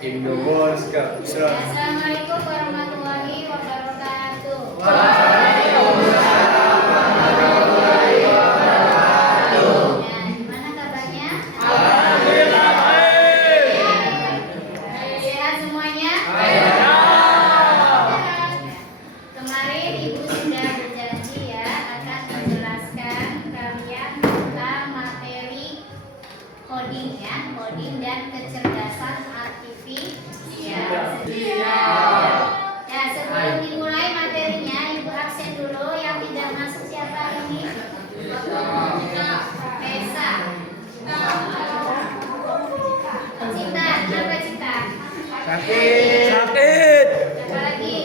Indowars Kak. Assalamualaikum warahmatullahi wabarakatuh. Waalaikumsalam warahmatullahi wabarakatuh. Nah, gimana kabarnya? Alhamdulillah baik. Sehat semuanya? Kemarin Ibu sudah berjanji ya akan menjelaskan kalian tentang materi coding ya, coding dan kecerdasan artifisial. Ya, sebelum dimulai materinya, Ibu absen dulu. Yang tidak masuk siapa ini? Pesa. Cita, kenapa Cita? Sakit. Apa lagi?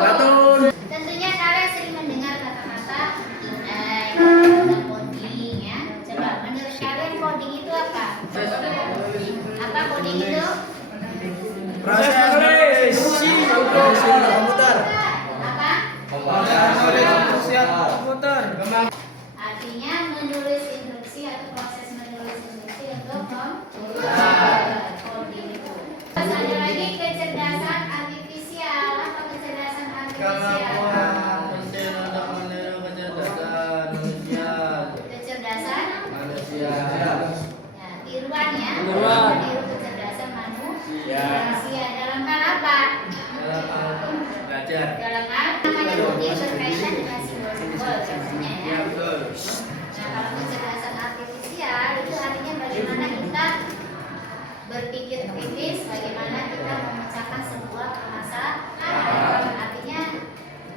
Satu. Tentunya kalian sering mendengar kata-kata AI, kata coding ya. Coba menurut kalian coding itu apa? Apa coding itu? Proses instruksi untuk komputer. Apa? Komputer. Artinya menulis instruksi atau proses menulis instruksi untuk komputer. Coding itu. Terus ada lagi kecerdasan artifisial. Apa kecerdasan artifisial? Kecerdasan ya, tiruan ya. Tiruan. Tiru kecerdasan manusia. Dalam hal apa? Dalam hal namanya coding berkaitan dengan simbol-simbol biasanya ya. Nah, kalau kecerdasan artifisial itu artinya bagaimana kita berpikir kritis, bagaimana kita memecahkan sebuah permasalahan. Artinya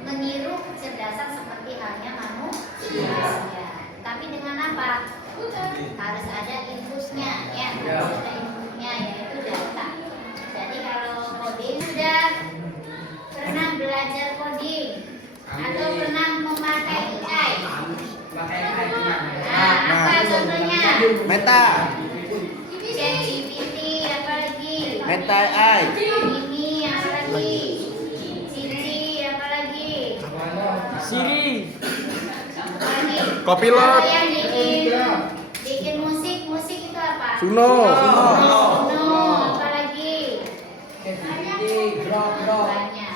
meniru kecerdasan seperti halnya manusia. Tapi dengan apa? Harus ada inputnya ya, harus ada inputnya yaitu data. Jadi kalau coding sudah pernah belajar coding atau pernah memakai AI? Nah, apa contohnya? Meta. ChatGPT, apa lagi? Meta AI. Ini apa lagi? Siri, apa lagi? Siri. Apa lagi? Copilot. Kalau yang bikin musik itu apa? Suno. Suno, apa lagi? Banyak.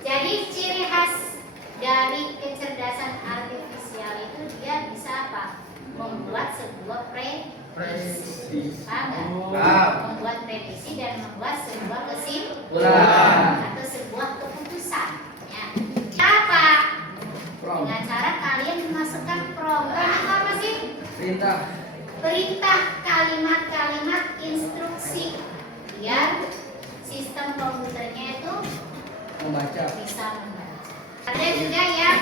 Jadi ciri khas dari kecerdasan artifisial itu dia bisa apa? Membuat sebuah prediksi, membuat prediksi dan membuat sebuah kesimpulan atau sebuah keputusan. Ya. Apa? Dengan cara kalian memasukkan program itu apa sih? Perintah kalimat-kalimat instruksi biar sistem komputernya itu bisa membaca. Ada juga yang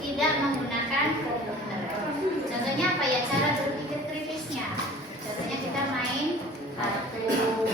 tidak menggunakan komputer. Contohnya apa ya? Cara berpikir kritisnya. Contohnya kita main kartu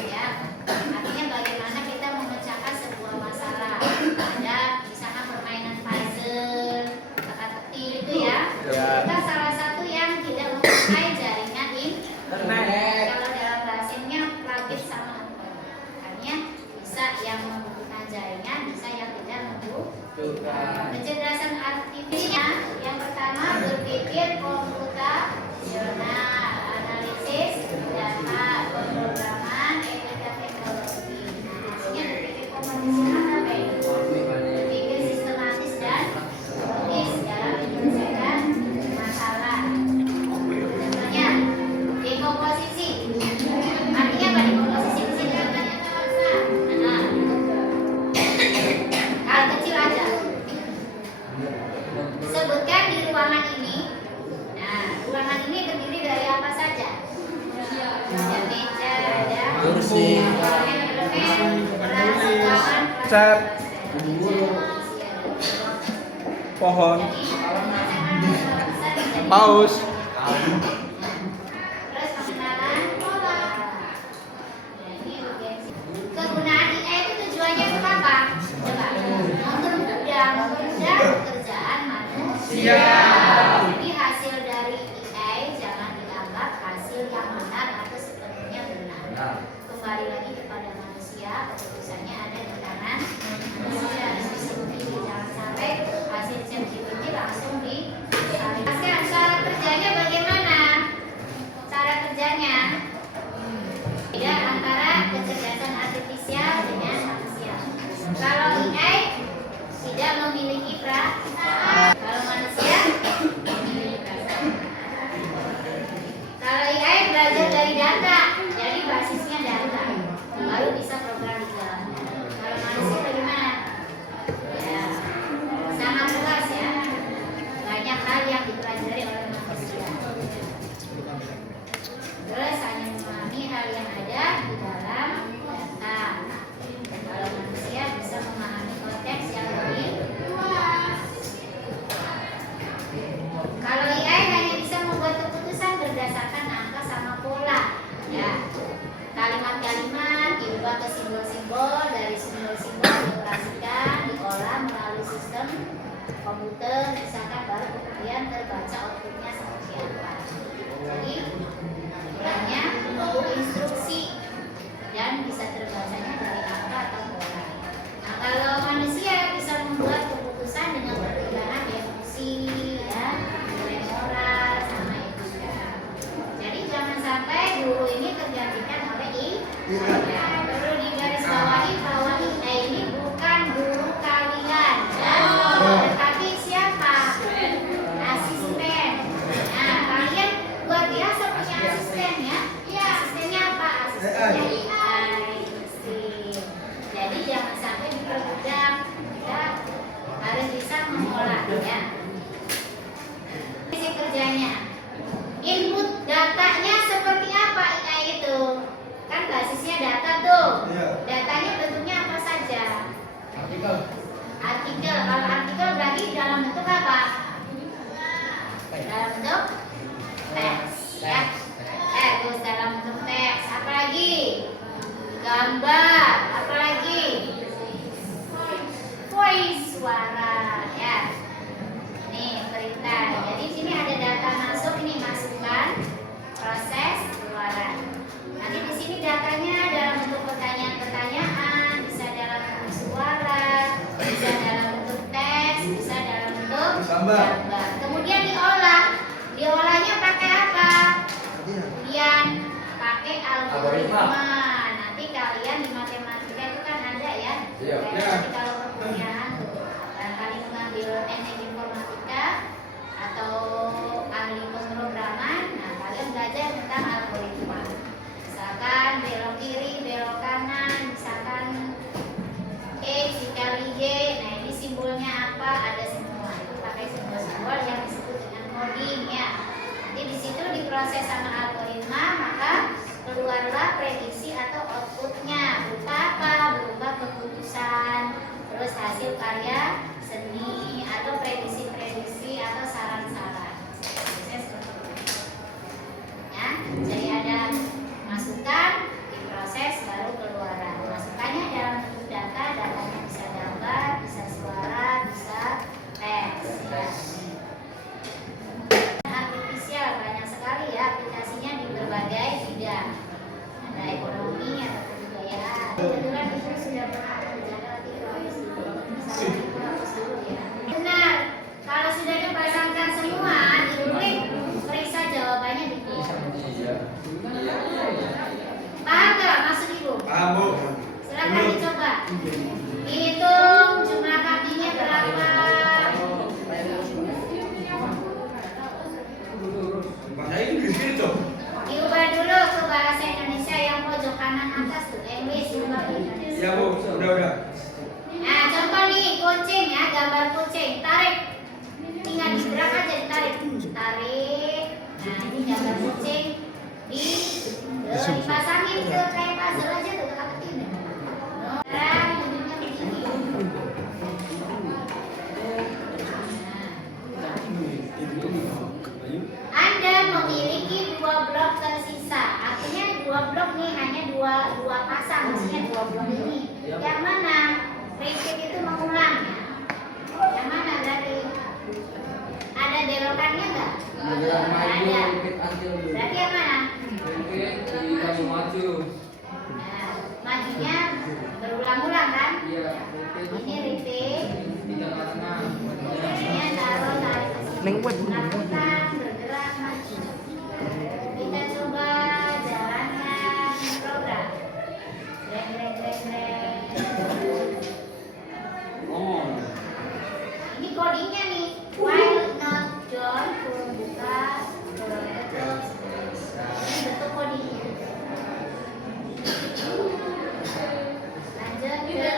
ya. Artinya bagaimana kita memecahkan sebuah masalah. Ada misalnya permainan puzzle, teka-teki itu ya. Kita salah satu yang tidak memakai jaringan internet. Kalau dalam bahasanya plugin sama handphone. Artinya bisa yang menggunakan jaringan, bisa yang tidak menggunakan. Kecerdasan artifisial yang pertama berpikir komputasional, analisis data, pemrograman, etika teknologi. Artinya berpikir komputasional apa itu? Berpikir sistematis dan logis dalam menyelesaikan masalah. Contohnya dekomposisi. Artinya apa dekomposisi? Di sini katanya nah, hal kecil aja. Sebutkan di ruangan ini. Nah, ruangan ini terdiri dari apa saja? Ada meja, ada Kursi. elemen, gelas, kawan, Cat. Pohon. Paus. Terus pengenalan pola. Nah, ini urgensi. Kegunaan AI itu tujuannya untuk apa? Coba. Mempermudah pekerjaan manusia. Jadi hasil dari AI jangan dianggap hasil yang benar atau sepenuhnya benar. Kembali lagi kepada manusia, keputusannya ada di tangan manusia. Jangan sampai hasil ChatGPT langsung disalurkan. Cara kerjanya bagaimana? Cara kerjanya beda antara komputer, misalkan baru kemudian terbaca outputnya seperti apa. Jadi hanya buku instruksi dan bisa terbacanya dari angka atau pola. Nah, kalau manusia bisa membuat keputusan dengan pertimbangan deduksi, ya, nilai moral sama etika. Jadi jangan sampai guru ini tergantikan oleh ya, perlu digarisbawahi bahwa ini bukan guru kalian, ya. Tetapi siapa? Asisten. Nah, kalian luar biasa punya asisten, ya. Asistennya apa? Asistennya AI. Jadi jangan sampai diperbudak, kita harus bisa mengolahnya. Isi kerjanya, input datanya seperti apa AI itu? Kan basisnya data tuh. Datanya bentuknya apa saja? Artikel. Kalau artikel berarti dalam bentuk apa? Dalam bentuk teks, ya. Terus dalam bentuk teks. Apa lagi? Gambar. Apa lagi? Voice, suara, ya. Nih perintah. Jadi di sini ada data masuk, ini masukan, proses, keluaran. Nanti di sini datanya dalam bentuk pertanyaan-pertanyaan, bisa dalam bentuk suara, bisa dalam bentuk teks, bisa dalam bentuk gambar. Kemudian diolahnya pakai apa? Kemudian pakai algoritma. Nanti kalian di matematika itu kan ada, ya. Nanti kalau perkuliahan barangkali mengambil teknik informatika atau ahli pemrograman, nah kalian belajar tentang algoritma. Misalkan belok kiri, belok kanan, misalkan X dikali Y, nah ini simbolnya apa? Ada semua. Itu pakai simbol-simbol yang disebut dengan coding, ya. Nanti di situ diproses sama algoritma, maka keluarlah prediksi atau outputnya berupa apa? Berupa keputusan, terus hasil karya seni atau prediksi-prediksi atau saran-saran. Biasanya seperti itu. Ya, jadi ada masukan, diproses, baru keluaran. Masukannya dalam bentuk data, datanya bisa gambar, bisa suara, bisa teks. Ya. Artifisial banyak sekali, ya, aplikasinya di berbagai bidang. Ada ekonomi, ada kebudayaan. Kebetulan itu sudah pernah berjalan lagi proses itu harus dulu, ya. Benar, kalau sudah dipasangkan semua, ditulis, periksa jawabannya di paham nggak maksud ibu? Paham, Bu. Silakan dicoba. Hitung jumlah kakinya berapa? Makanya ini gitu. Diubah dulu ke bahasa Indonesia yang pojok kanan atas tuh, English ubah ke Indonesia. Ya, Bu, udah. Nah, contoh nih kucing, ya, gambar kucing. Tarik. Tinggal digerak aja, ditarik. Tarik. Nah, ini gambar kucing. Dipasangin ke kayak puzzle aja tuh, ketik. Sekarang ujungnya begini. Anda memiliki 2 blok tersisa. Artinya 2 blok nih hanya dua pasang, maksudnya 2 blok ini. Yang mana? Repeat itu mengulang. Yang mana berarti? Ada belokannya enggak? Ada. Berarti yang mana? Nah, majunya berulang-ulang kan? Ini repeat. Ini taruh tarik ke sini. Lakukan bergerak maju. Kita coba jalankan program. Ini codingnya nih. While not John kurung buka kurung tutup. Ini bentuk codingnya. Lanjut ke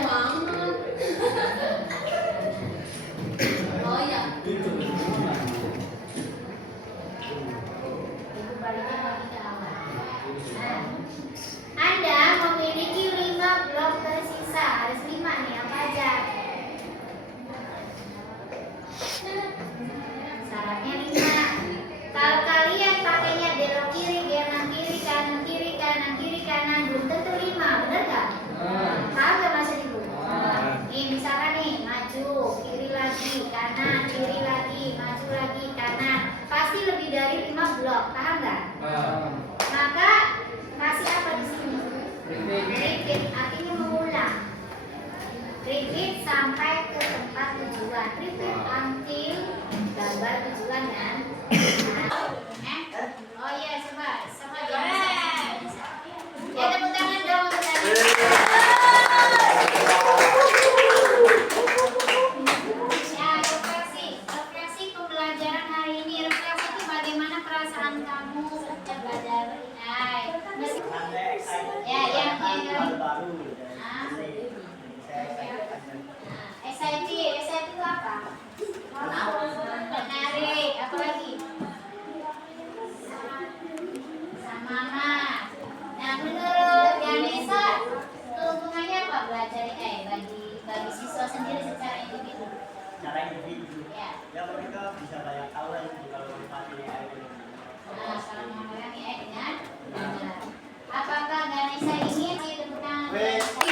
Ibu baliknya lagi ke awal. Nah, Anda memiliki 5 blok tersisa. Harus 5 nih, apa aja? Syaratnya 5. Kalau kalian pakainya belok kiri, kanan kiri, kanan kiri, kanan kiri, kanan, belum tentu 5, benar nggak? Tahu nggak maksud ibu? Nih misalkan secara individu. Ya. Ya mereka bisa banyak tahu lah itu kalau memanfaatkan AI ini. Nah, kalau mengurangi dengan benar. Apakah Ganesha ini tepuk tangan?